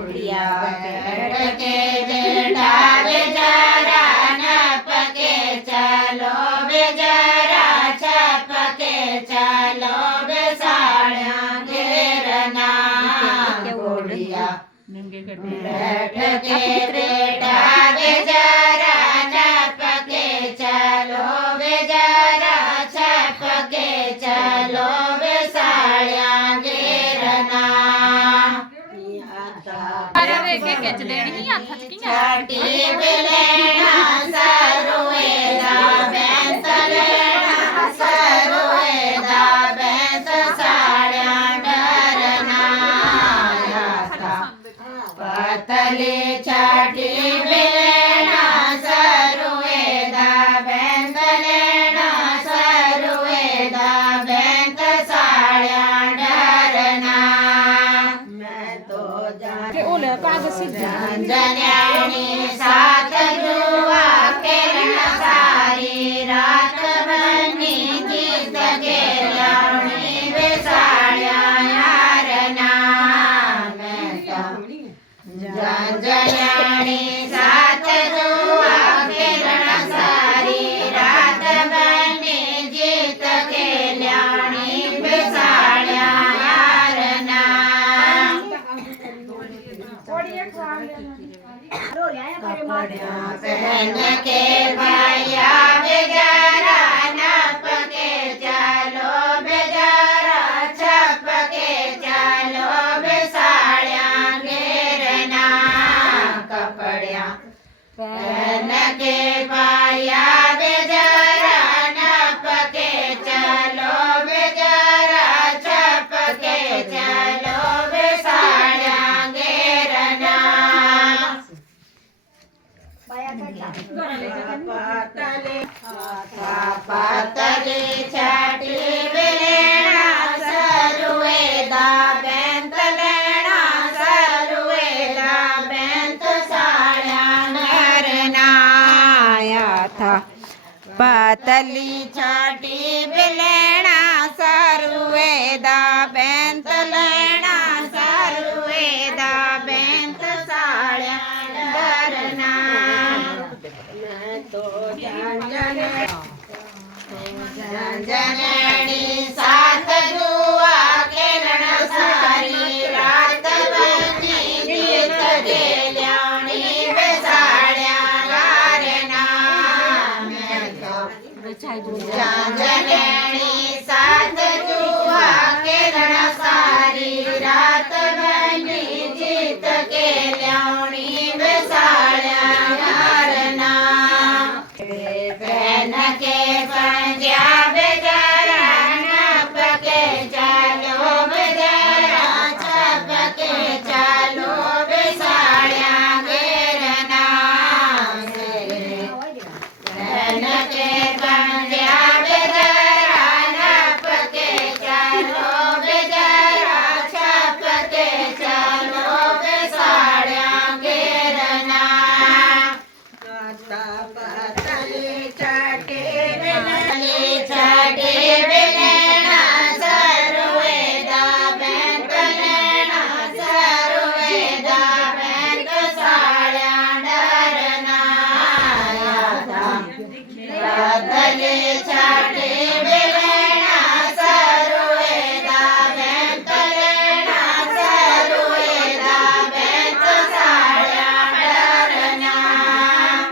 बैठ के जेठा बेचारा नपके चलो बेचारा छपके चलो बेसाड़िया घेरना घोड़िया बैठ के जेठा बेचारा नपके चलो बेचारा छपके चलो बेसाड़िया घेरना छाटी बिलेना सरुएदा बैंत लेना सरुएदा बैंत साड़िया डरना पतली छाटी बिलेना सरुएदा बैंत लेना सरुएदा बैंत साड़िया डरना जन्याणी साथ जुआ खेलना सारी रात बनी गीत गेलनी बेसाड़िया यारना जन्याणी साथ जुआ खेलना सारी रात बनी गीत गेलनी बेसाड़िया यारना पहन के भैया बेजारा नपके चलो बेजारा छपके चलो बेसाड़िया घेरना कपड़िया पहन के भैया बेजारा नपके चलो बेजारा छपके चलो बेसाड़िया घेरना पतली छाटी बिलेना सरुएदा बैंत लेना सरुएदा बैंत साड़िया डरना था पतली छाटी बिलेना सरुएदा बैंत लेना सरुएदा बैंत साड़िया डरना जननी साथ जुआ खेलना सारी रात बनी गीत गेलनी बेसाड़िया यारना जननी साथ जुआ खेलना सारी रात बनी गीत